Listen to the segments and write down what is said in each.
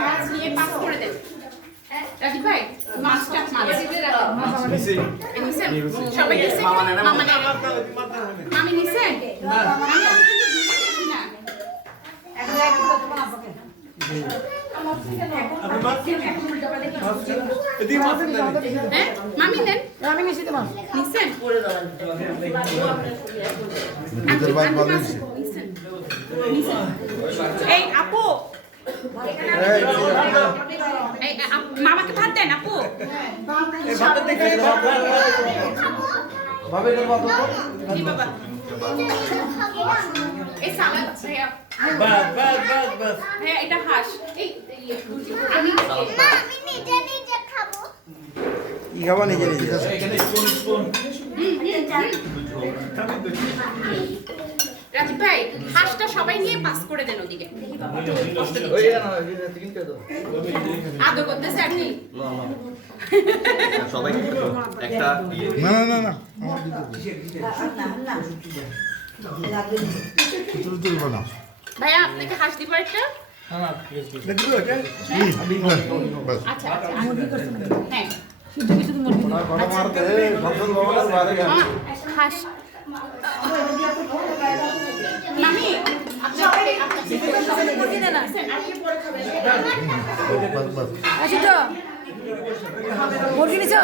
মাছ নিয়ে পাস করে দেন। রাজীব ভাই মাছটা নিছেন? সবাই নিছেন? মামি নিছেন? মামি নেন, আমি নিছি তোমার নিছেন? এই আপু মামাকে ভাত দেন আপু। এই সালাদ ভাইয়া এটা হাঁস। আমি নিজে খাবো। কি খাবো নিজে নিজে? রাজীব ভাই হাঁসটা সবাই নিয়ে পাস করে দেন ওদিকে। আদর করতেছে আর কি সবাই একটা না না না না ভাইয়া আপনাকে হাঁস দিব একটা। আচ্ছা আচ্ছা হ্যাঁ হাঁস মামি মুরগি নিছ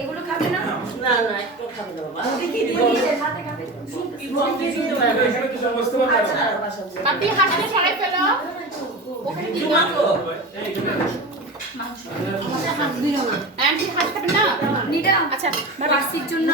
এগুলো খাবে না? না না একটু খাবে না বাবা। আপনি হাঁসটা সরাই ফেলো। ওখানে কি মাংস? মাংস। হাঁস খাবেন না? নিটা আচ্ছা বাসির জন্য